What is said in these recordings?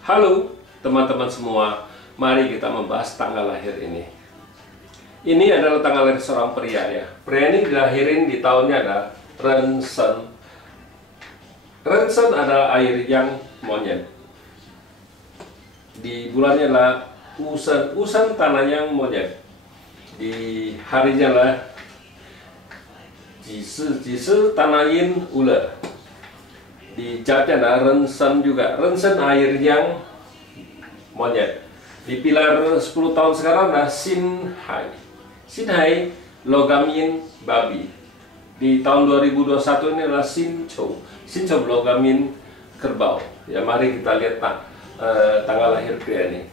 Halo teman-teman semua, mari kita membahas tanggal lahir ini. Ini adalah tanggal lahir seorang pria ya. Pria ini dilahirin di tahunnya ada Rensen. Rensen adalah air yang monyet. Di bulannya adalah Usan, Usan tanah yang monyet. Di harinya adalah Jisi, Jisi tanah yin ular. Di catnya ada Rensen juga, Rensen air yang monyet. Di pilar 10 tahun sekarang ada Sinhai. Sinhai logam yin babi. Di tahun 2021 ini adalah Sinchou. Sinchou logam yin kerbau. Ya, mari kita lihat tanggal lahir pria ini.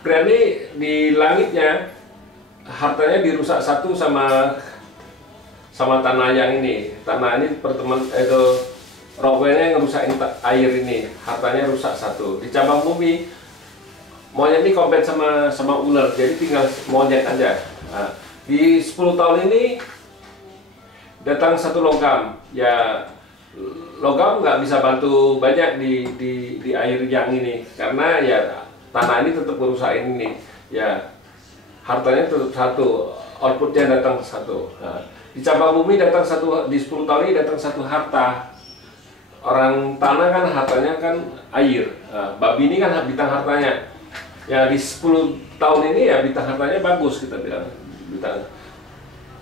Pria ini di langitnya hartanya dirusak satu sama tanah yang ini. Tanah ini pertemuan itu Rowena yang ngerusakin air ini, hartanya rusak satu. Di cabang bumi, monyet ini kompet sama ular, jadi tinggal monyet aja. Nah, di 10 tahun ini datang satu logam, ya logam nggak bisa bantu banyak di air yang ini, karena ya tanah ini tetap merusakin ini, ya hartanya tetap satu, outputnya datang satu. Nah, di cabang bumi datang satu, di 10 tahun ini datang satu harta. Orang tanah kan hartanya kan air, babi ini kan bintang hartanya. Ya di 10 tahun ini ya bintang hartanya bagus, kita bilang bintang.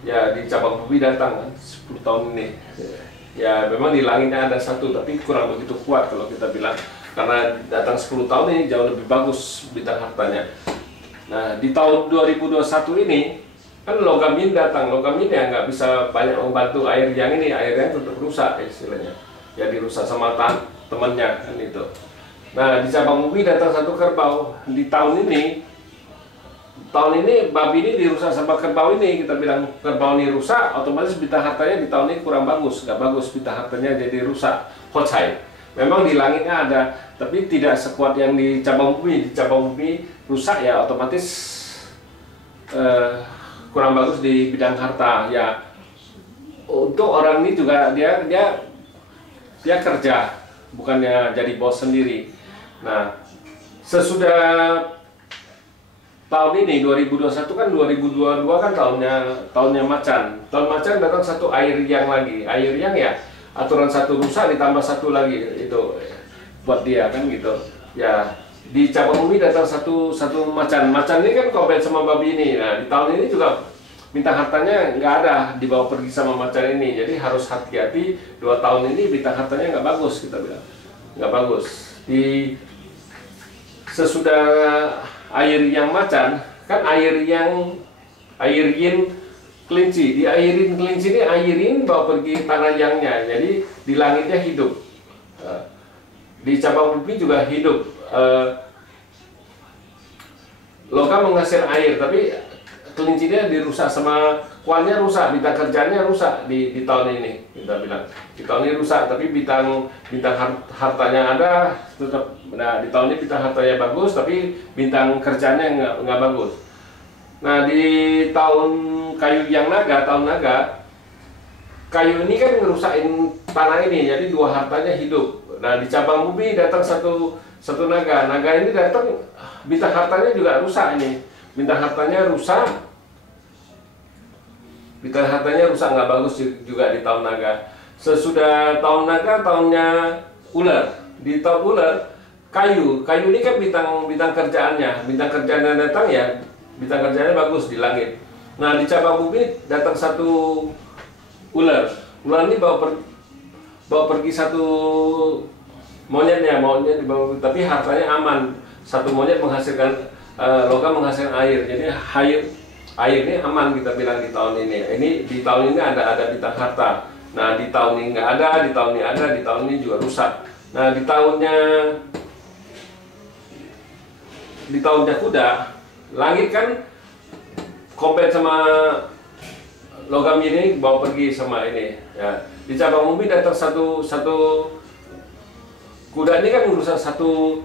Ya di cabang bumi datang kan 10 tahun ini. Ya memang di langitnya ada satu, tapi kurang begitu kuat kalau kita bilang, karena datang 10 tahun ini jauh lebih bagus bintang hartanya. Nah di tahun 2021 ini kan logam yin datang, logam yin ya nggak bisa banyak membantu air yang ini, airnya tetap rusak istilahnya. Ya dirusak sama temannya kan itu. Nah di cabang bumi datang satu kerbau. Di tahun ini babi ini dirusak sama kerbau ini. Kita bilang kerbau ini rusak, otomatis bintang hartanya di tahun ini kurang bagus, nggak bagus, bintang hartanya jadi rusak. Hotsai. Memang di langitnya ada, tapi tidak sekuat yang di cabang bumi. Di cabang bumi rusak ya otomatis kurang bagus di bidang harta. Ya untuk orang ini juga dia kerja, bukannya jadi bos sendiri. Nah, sesudah tahun ini 2021 kan 2022 kan tahunnya macan. Tahun macan datang satu air yang lagi. Air yang ya aturan satu rusak ditambah satu lagi itu buat dia kan gitu. Ya, di cabang bumi datang satu macan. Macan ini kan kompet sama babi ini. Nah, di tahun ini juga bintang hartanya nggak ada, dibawa pergi sama macan ini, jadi harus hati-hati. 2 tahun ini bintang hartanya nggak bagus, kita bilang nggak bagus. Di sesudah air yang macan kan air yin kelinci, di airin kelinci ini airin bawa pergi tanah yangnya, jadi di langitnya hidup. Di cabang bumi juga hidup, logam menghasil air, tapi kelincinya dirusak sama kuannya rusak, bintang kerjanya rusak di tahun ini, kita bilang di tahun ini rusak, tapi bintang hartanya ada tetap. Nah di tahun ini bintang hartanya bagus, tapi bintang kerjanya nggak bagus. Nah di tahun kayu yang naga, tahun naga, kayu ini kan ngerusakin tanah ini, jadi 2 hartanya hidup. Nah di cabang bumi datang satu naga, naga ini datang bintang hartanya juga rusak ini, bintang hartanya rusak. Bintang hartanya rusak nggak bagus juga di tahun naga. Sesudah tahun naga, tahunnya ular. Di tahun ular, kayu ini kan bintang kerjaannya. Bintang kerjaannya datang ya, bintang kerjaannya bagus di langit. Nah di cabang bumi datang satu ular. Ular ini bawa pergi satu monyetnya dibawa, tapi hartanya aman. Satu monyet menghasilkan logam menghasilkan air. Jadi air ini aman, kita bilang di tahun ini. Di tahun ini ada bintang harta. Nah di tahun ini nggak ada, di tahun ini ada, di tahun ini juga rusak. Nah di tahunnya kuda, langit kan kompet sama logam ini bawa pergi sama ini. Ya di cabang bumi datang satu kuda ini kan merusak satu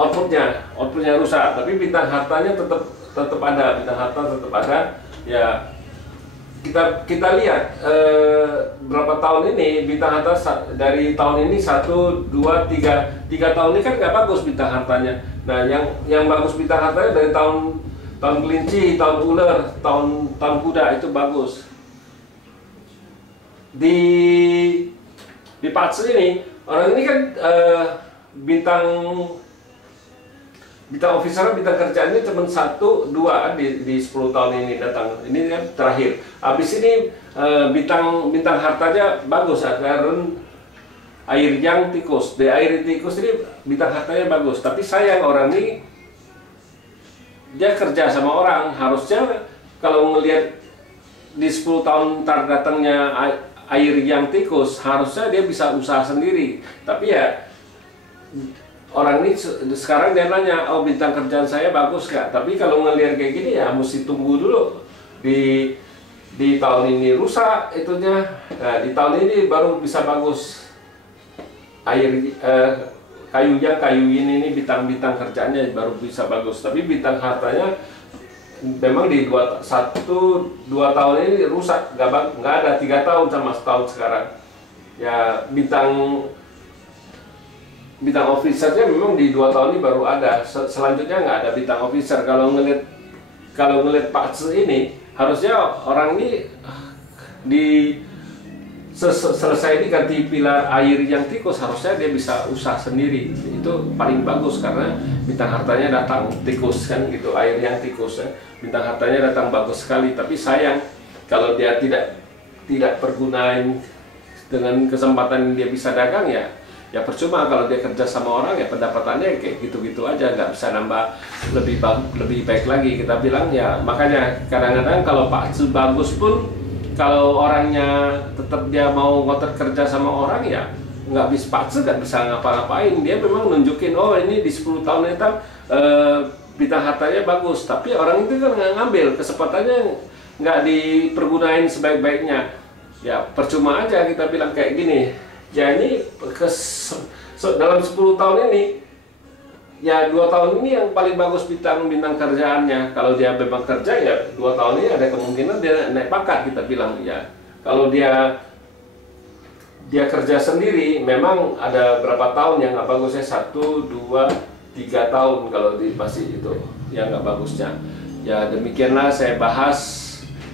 outputnya rusak, tapi bintang hartanya tetap ada, bintang harta tetap ada. Ya kita lihat berapa tahun ini bintang harta dari tahun ini 1, 2, 3 tahun ini kan nggak bagus bintang hartanya. Nah, yang bagus bintang hartanya dari tahun kelinci, tahun ular, tahun kuda itu bagus. Di Patsu ini orang ini kan bintang officer, bintang kerjaannya cuma 1, 2 di 10 tahun ini datang. Ini kan terakhir. Habis ini bintang hartanya bagus, karena air yang tikus. Di air tikus ini bintang hartanya bagus. Tapi sayang orang ini dia kerja sama orang. Harusnya kalau ngelihat di 10 tahun ntar datangnya air yang tikus, harusnya dia bisa usaha sendiri. Tapi ya orang ini sekarang dia nanya, oh bintang kerjaan saya bagus gak? Tapi kalau ngelihat kayak gini ya mesti tunggu dulu. Di tahun ini rusak itunya, nah di tahun ini baru bisa bagus. Kayu ini bintang kerjaannya baru bisa bagus. Tapi bintang hartanya memang di 1, 2 tahun ini rusak, nggak ada 3 tahun sama setahun sekarang. Ya bintang officernya memang di 2 tahun ini baru ada. Selanjutnya nggak ada bintang officer. Kalau ngelihat Patsu ini, harusnya orang ini selesai diganti pilar air yang tikus, harusnya dia bisa usaha sendiri. Itu paling bagus karena bintang hartanya datang tikus kan gitu, air yang tikus ya. Bintang hartanya datang bagus sekali. Tapi sayang kalau dia tidak pergunain dengan kesempatan dia bisa dagang, ya percuma. Kalau dia kerja sama orang ya pendapatannya kayak gitu-gitu aja, nggak bisa nambah lebih baik lagi. Kita bilang ya, makanya kadang-kadang kalau Patsu bagus pun, kalau orangnya tetap dia mau ngotot kerja sama orang, ya nggak bisa, Patsu nggak bisa ngapa-ngapain. Dia memang nunjukin, oh ini di 10 tahun itu bintang hartanya bagus, tapi orang itu kan nggak ngambil kesempatannya, nggak dipergunain sebaik-baiknya. Ya percuma aja kita bilang kayak gini. Ya ini dalam 10 tahun ini, ya 2 tahun ini yang paling bagus bintang kerjaannya. Kalau dia memang kerja, ya 2 tahun ini ada kemungkinan dia naik pangkat, kita bilang ya. Kalau dia kerja sendiri, memang ada berapa tahun yang nggak bagusnya, 1, 2, 3 tahun kalau masih itu yang nggak bagusnya. Ya demikianlah saya bahas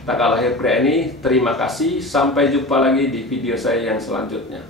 tanggal lahir pria ini. Terima kasih, sampai jumpa lagi di video saya yang selanjutnya.